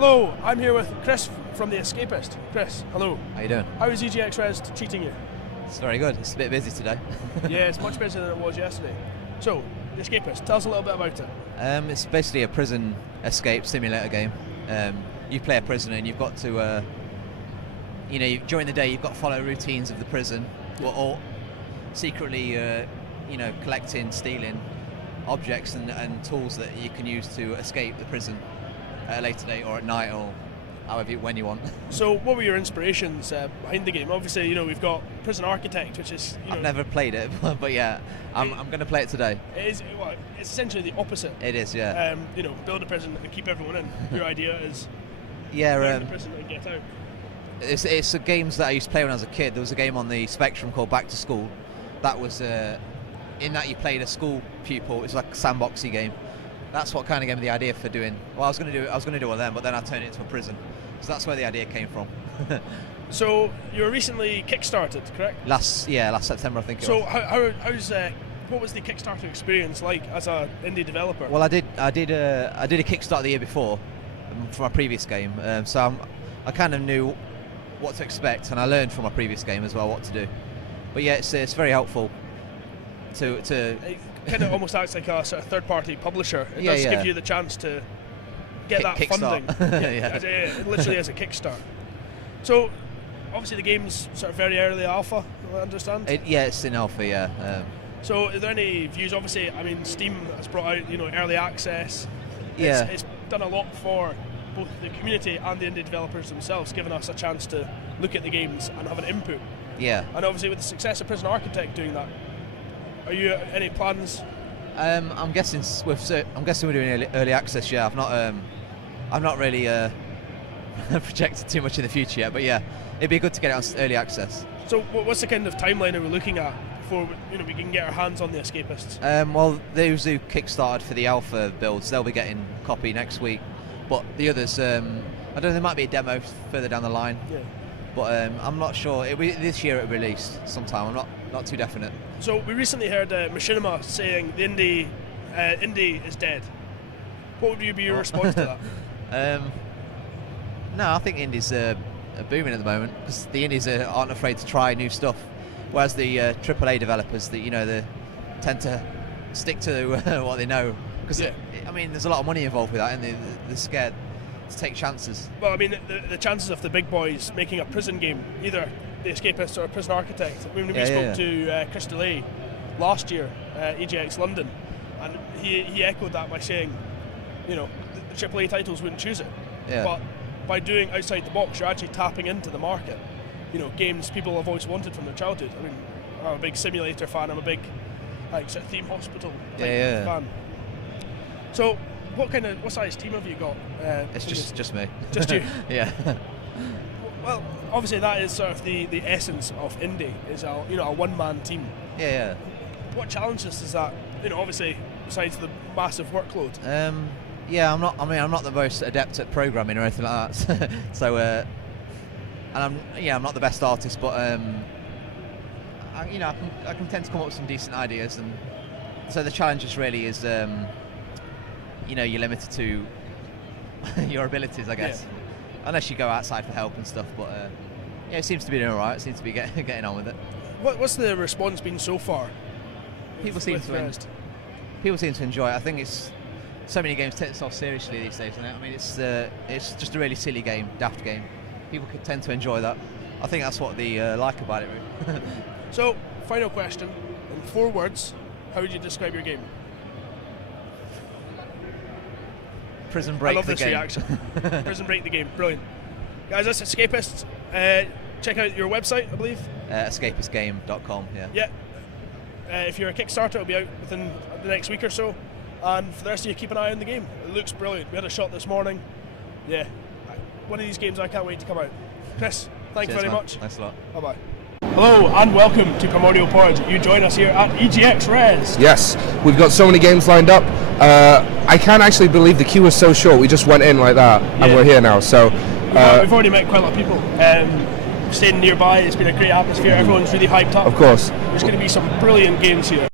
Hello, I'm here with Chris from the Escapists. Chris, hello. How you doing? How is EGX Rezzed treating you? It's very good. It's a bit busy today. Yeah, it's much busier than it was yesterday. So, the Escapists, tell us a little bit about it. It's basically a prison escape simulator game. You play a prisoner and you've got to, during the day you've got to follow routines of the prison, or secretly, collecting, stealing objects and tools that you can use to escape the prison at a later date or at night or when you want. So what were your inspirations behind the game? Obviously, we've got Prison Architect, which is... I've never played it, but yeah, I'm going to play it today. It's essentially the opposite. It is, yeah. Build a prison and keep everyone in. Your idea is build the prison and get out. It's games that I used to play when I was a kid. There was a game on the Spectrum called Back to School. That was, in that you played a school pupil. It's like a sandboxy game. That's what kind of gave me the idea for doing. Well, I was going to do one of them, but then I turned it into a prison. So that's where the idea came from. So you were recently kickstarted, correct? Last September, I think. So what was the Kickstarter experience like as an indie developer? Well, I did a Kickstarter the year before for my previous game, so I kind of knew what to expect, and I learned from my previous game as well what to do. But yeah, it's very helpful to. It kind of almost acts like a sort of third-party publisher. It does give you the chance to get that funding. Literally as a kickstart. So, obviously the game's sort of very early alpha, I understand? It's in alpha, yeah. So, are there any views? Obviously, Steam has brought out, early access. It's done a lot for both the community and the indie developers themselves, giving us a chance to look at the games and have an input. Yeah. And obviously with the success of Prison Architect doing that, are you any plans? I'm guessing we're doing early access. Yeah, I've not really projected too much in the future yet, but yeah, it'd be good to get it on early access. So, what's the kind of timeline are we looking at before we can get our hands on the Escapists? Well, those who kickstarted for the alpha builds, they'll be getting a copy next week. But the others, I don't know, there might be a demo further down the line. Yeah. But I'm not sure. This year it'll release sometime. I'm not too definite. So we recently heard Machinima saying the indie is dead. What would be your response to that? No, I think indies are booming at the moment because the indies aren't afraid to try new stuff, whereas the AAA developers, they tend to stick to what they know. Because there's a lot of money involved with that, and they're scared to take chances. Well, the chances of the big boys making a prison game, either the Escapists or Prison Architect. We spoke to Chris DeLay last year, EGX London, and he echoed that by saying, the AAA titles wouldn't choose it. Yeah. But by doing outside the box, you're actually tapping into the market. Games people have always wanted from their childhood. I'm a big simulator fan. I'm a big sort of theme hospital fan. So, what size team have you got? It's just me. Just you? Yeah. Well, obviously that is sort of the essence of indie, is a one-man team. Yeah. What challenges is that? Obviously besides the massive workload. I'm not the most adept at programming or anything like that. So, and I'm not the best artist, but I can tend to come up with some decent ideas, and so the challenge just really is. You're limited to your abilities, I guess, unless you go outside for help and stuff. But it seems to be doing all right. It seems to be getting on with it. What's the response been so far? People seem to enjoy it. I think it's so many games take themselves seriously these days, isn't it? It's just a really silly game, daft game. People could tend to enjoy that. I think that's what they like about it. Really. So, final question in 4 words: how would you describe your game? Prison Break. I love the this game. reaction. Prison Break the game, brilliant. Guys, that's Escapists. Check out your website, I believe. Escapistgame.com. Yeah. If you're a Kickstarter, it'll be out within the next week or so. And for the rest of you, keep an eye on the game. It looks brilliant. We had a shot this morning. Yeah, one of these games I can't wait to come out. Chris, thank you very much. Thanks a lot. Bye bye. Hello and welcome to Primordial Pod. You join us here at EGX Rezzed. Yes, we've got so many games lined up. I can't actually believe the queue was so short. We just went in like that and we're here now. So we've already met quite a lot of people. Staying nearby, it's been a great atmosphere. Everyone's really hyped up. Of course. There's going to be some brilliant games here.